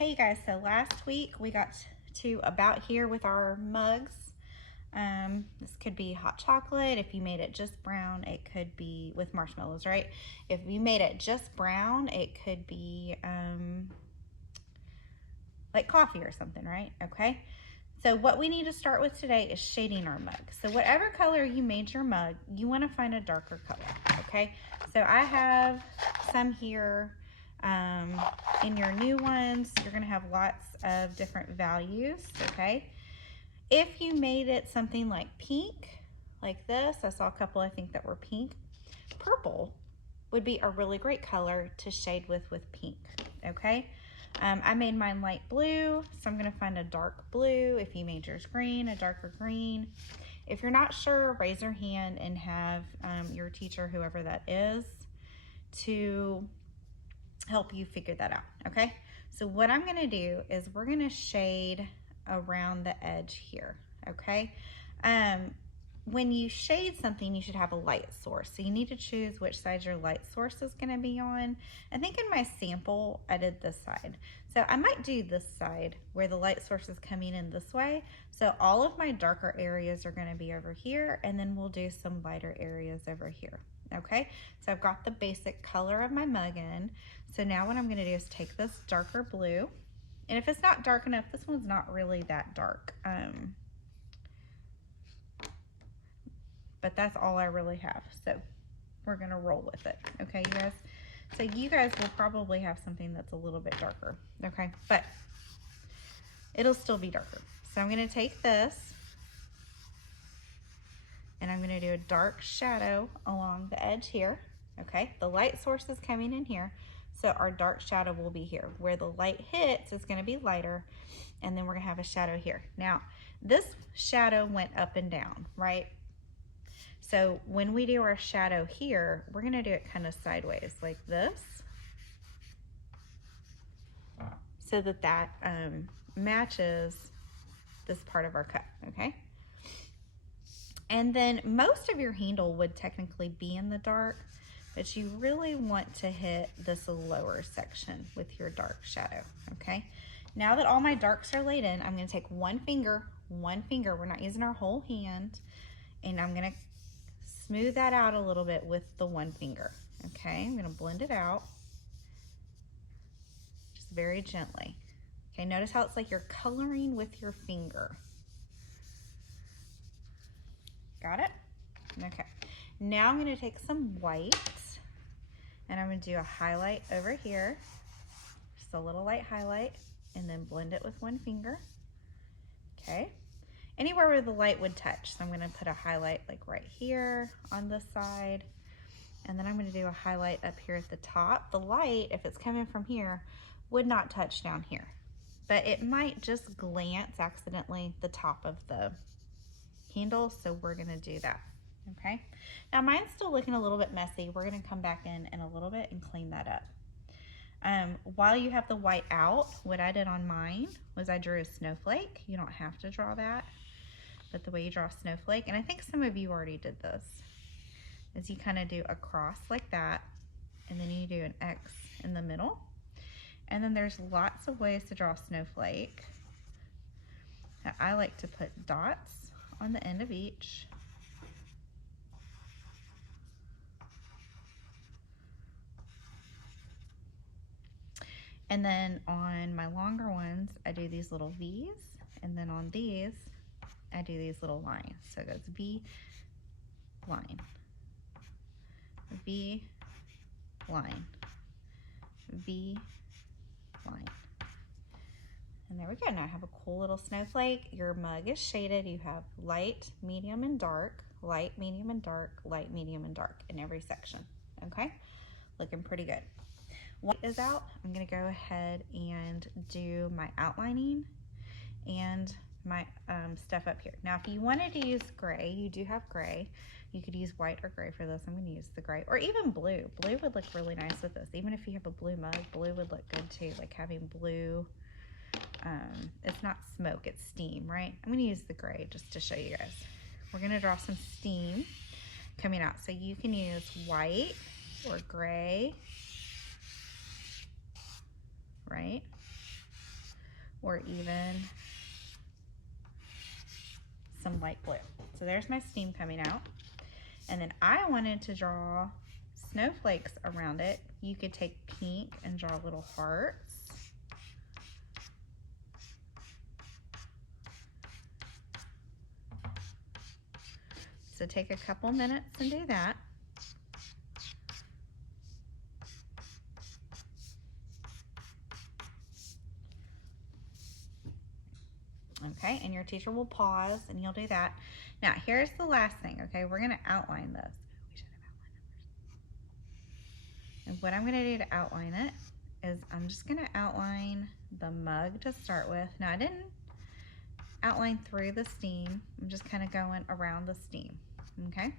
Hey you guys, so last week we got to about here with our mugs. This could be hot chocolate. If you made it just brown, it could be with marshmallows, right? If you made it just brown, it could be like coffee or something, right? Okay. So what we need to start with today is shading our mug. So whatever color you made your mug, you want to find a darker color, okay? So I have some here. In your new ones, you're going to have lots of different values, okay? If you made it something like pink, like this, I saw a couple I think that were pink. Purple would be a really great color to shade with pink, okay? I made mine light blue, so I'm gonna find a dark blue. If you made yours green, a darker green. If you're not sure, raise your hand and have your teacher, whoever that is, to help you figure that out, okay? So what I'm gonna do is we're gonna shade around the edge here, okay? When you shade something, you should have a light source. So you need to choose which side your light source is gonna be on. I think in my sample, I did this side. So I might do this side where the light source is coming in this way. So all of my darker areas are gonna be over here, and then we'll do some lighter areas over here. Okay, so I've got the basic color of my mug in. So now what I'm gonna do is take this darker blue, and if it's not dark enough, this one's not really that dark, but that's all I really have. So we're gonna roll with it, okay, you guys? So you guys will probably have something that's a little bit darker, okay? But it'll still be darker. So I'm gonna take this, and I'm gonna do a dark shadow along the edge here, okay? The light source is coming in here, so our dark shadow will be here. Where the light hits is gonna be lighter, and then we're gonna have a shadow here. Now, this shadow went up and down, right? So when we do our shadow here, we're gonna do it kind of sideways, like this, so that that matches this part of our cup, okay? And then most of your handle would technically be in the dark, but you really want to hit this lower section with your dark shadow, okay? Now that all my darks are laid in, I'm gonna take one finger, we're not using our whole hand, and I'm gonna smooth that out a little bit with the one finger, okay? I'm gonna blend it out, just very gently. Okay, notice how it's like you're coloring with your finger. Got it? Okay. Now I'm gonna take some white, and I'm gonna do a highlight over here, just a little light highlight, and then blend it with one finger. Okay. Anywhere where the light would touch. So I'm gonna put a highlight like right here on this side, and then I'm gonna do a highlight up here at the top. The light, if it's coming from here, would not touch down here, but it might just glance accidentally the top of the handle, so we're gonna do that, okay? Now mine's still looking a little bit messy. We're gonna come back in a little bit and clean that up. While you have the white out, what I did on mine was I drew a snowflake. You don't have to draw that, but the way you draw a snowflake, and I think some of you already did this, is you kind of do a cross like that, and then you do an X in the middle. And then there's lots of ways to draw a snowflake. I like to put dots on the end of each. And then on my longer ones, I do these little V's, and then on these, I do these little lines. So it goes V, line, V, line, V, line. And there we go. Now I have a cool little snowflake. Your mug is shaded. You have light, medium, and dark, light, medium, and dark, light, medium, and dark in every section, okay? Looking pretty good. White is out, I'm gonna go ahead and do my outlining and my stuff up here. Now, if you wanted to use gray, you do have gray. You could use white or gray for this. I'm gonna use the gray, or even blue. Blue would look really nice with this. Even if you have a blue mug, blue would look good too, like having blue. It's not smoke, it's steam, right? I'm gonna use the gray just to show you guys. We're gonna draw some steam coming out. So you can use white or gray, right? or even some light blue. So there's my steam coming out. And then I wanted to draw snowflakes around it. You could take pink and draw little hearts. So take a couple minutes and do that. Okay, and your teacher will pause and you'll do that. Now, here's the last thing, okay? We're gonna outline this. And what I'm gonna do to outline it is I'm just gonna outline the mug to start with. Now, I didn't outline through the steam. I'm just kind of going around the steam, okay?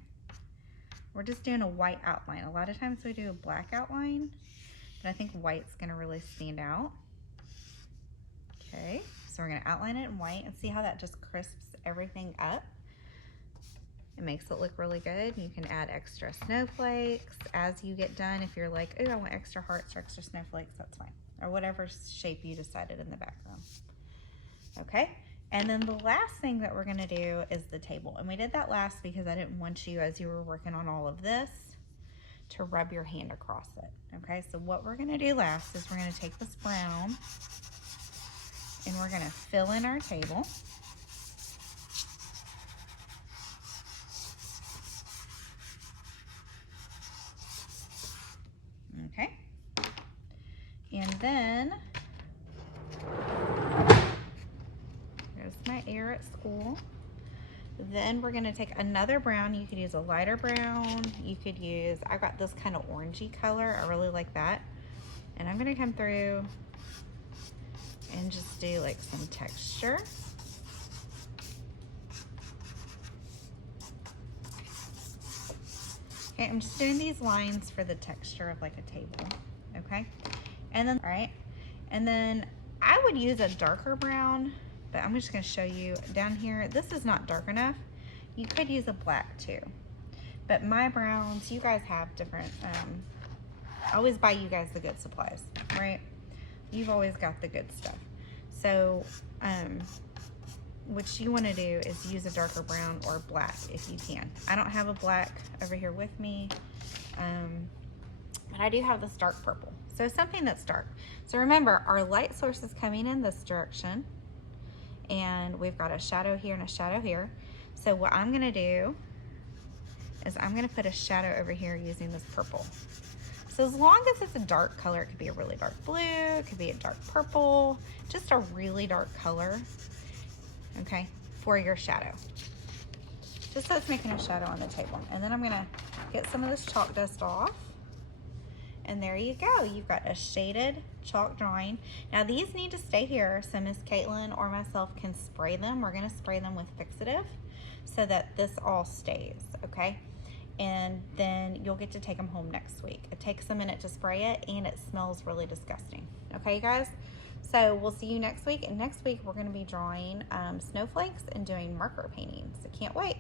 We're just doing a white outline. A lot of times we do a black outline, but I think white's gonna really stand out. Okay, so we're gonna outline it in white and see how that just crisps everything up. It makes it look really good. You can add extra snowflakes as you get done. If you're like, oh, I want extra hearts or extra snowflakes, that's fine. Or whatever shape you decided in the background. Okay, and then the last thing that we're gonna do is the table. And we did that last because I didn't want you, as you were working on all of this, to rub your hand across it. Okay, so what we're gonna do last is we're gonna take this brown and we're gonna fill in our table. Okay, and then there's my air at school. Then we're gonna take another brown. You could use a lighter brown. You could use, I got this kind of orangey color. I really like that. And I'm gonna come through and just do like some texture. Okay, I'm just doing these lines for the texture of like a table, okay? And then, all right, and then I would use a darker brown, but I'm just gonna show you down here. This is not dark enough. You could use a black too. But my browns, you guys have different, I always buy you guys the good supplies, right? You've always got the good stuff. So, what you wanna do is use a darker brown or black if you can. I don't have a black over here with me, but I do have this dark purple. So something that's dark. So remember, our light source is coming in this direction, and we've got a shadow here and a shadow here. So what I'm gonna do is I'm gonna put a shadow over here using this purple. So as long as it's a dark color, it could be a really dark blue, it could be a dark purple, just a really dark color, okay, for your shadow. Just so it's making a shadow on the table. And then I'm gonna get some of this chalk dust off. And there you go, you've got a shaded chalk drawing. Now these need to stay here so Miss Caitlin or myself can spray them. We're gonna spray them with fixative so that this all stays, okay? And then you'll get to take them home next week. It takes a minute to spray it and it smells really disgusting. Okay, guys? So we'll see you next week. And next week we're gonna be drawing snowflakes and doing marker paintings. So can't wait.